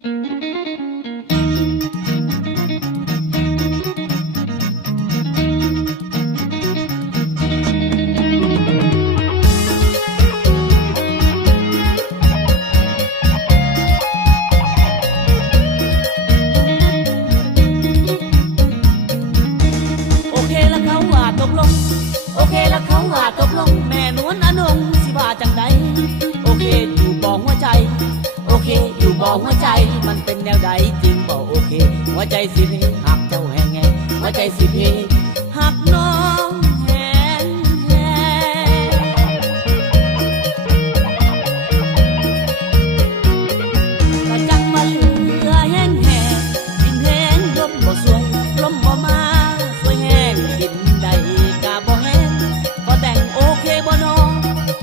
โอเคแล้วเขาว่าตกลงโอเคแล้วเขาว่าตกลงแม่นวลอนงสิว่าจังใดโอเคอยู่บ่หัวใจโอเคอยู่บ่หัวใจมันเป็นแนวใดจริงบ่โอเคหัวใจสิเพหักเจ้าแหงแหงหัวใจสิเพหักน้องแหงแหงกะจังมาเหลือแห้งแห้งดินแห้งลมบ่สวยลมบ่มาสวยแห้งดินใดกะบ่แห้งก็แต่งโอเคบ่น้อง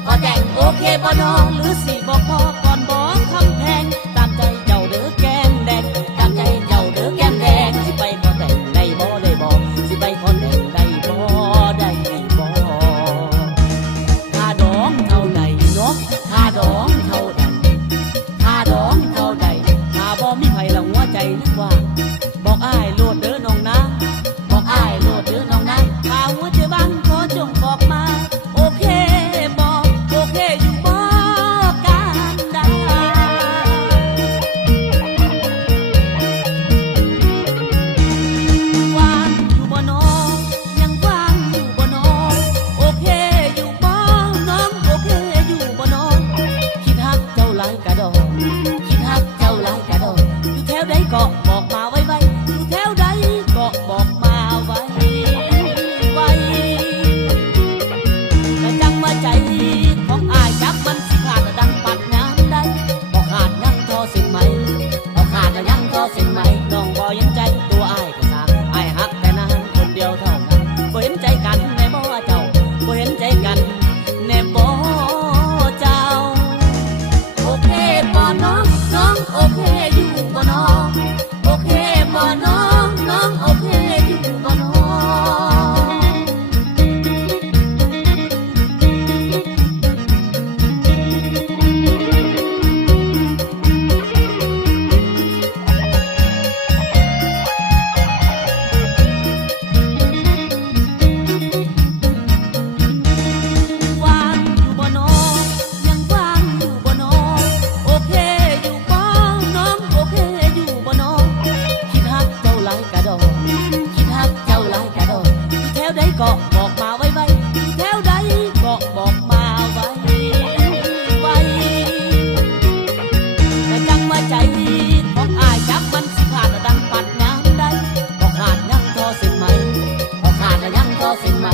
ก็แต่งโอเคบ่น้องหรือสิบ่พอก่อนบ่คำแพงตามใจเจ้าเด้อแก้มแดงตามใจเจ้าเด้อแก้มแดงสิไปขอแต่งได้บ่ได้บ่สิไปขอแต่งได้บ่ได้บ่ค่าดองเท่าใดเนาะค่าดองเท่าใดค่าดองเท่าใดถ้าบ่มีไผละหัวใจนึกว่าบอกอ้ายโลดเด้อน้องนะบอกอ้ายโลดเด้อน้องนะถ้าหัวใจบ้านขอจงบอกมาโอเคบ่โอเคอยู่บ่กันดาว่างอยู่บ่น้องยังว่างอยู่บ่น้องโอเคอยู่บ่น้องโอเคอยู่บ่น้องคิดฮักเจ้าหลายกะดอกคิดฮักเจ้าหลายกะดอกอยู่แถวใดก็บอกมาไว้อยู่แถวใดก็บอกมาไว้กะจังมาใจของอ้ายจักมันสิขาดดังปัดน้ำได้บ่ขาดยังทอเส้นไหมบ่ขาดยังทอเส้นไหมน้องบ่เห็นใจตัวอ้ายก็สร้างอ้ายฮักแต่นางคนเดียวเท่านั้นบ่เห็นใจกันแน่บ่เจ้าบ่เห็นใจกันแน่บ่เจ้าโอเคบ่น้องน้องโอเคอยู่บ่น้องโอเคบ่น้องน้องโอเคอยู่บ่น้องว่างอยู่บ่น้องยังว่างอยู่บ่น้องโอเคอยู่บ่น้องโอเคอยู่บ่น้องคิดฮักเจ้าหลายกะดอกคิดฮักเจ้าหลายกะดอกอยู่แถวใดก็บอกมาไว้อยู่แถวใดก็บอกมาไว้กะจังมาใจของอ้ายจักมันสิขาดดังปัดน้ำได้บ่ขาดยังทอเส้นไหมบ่ขาดยังทอเส้นไหม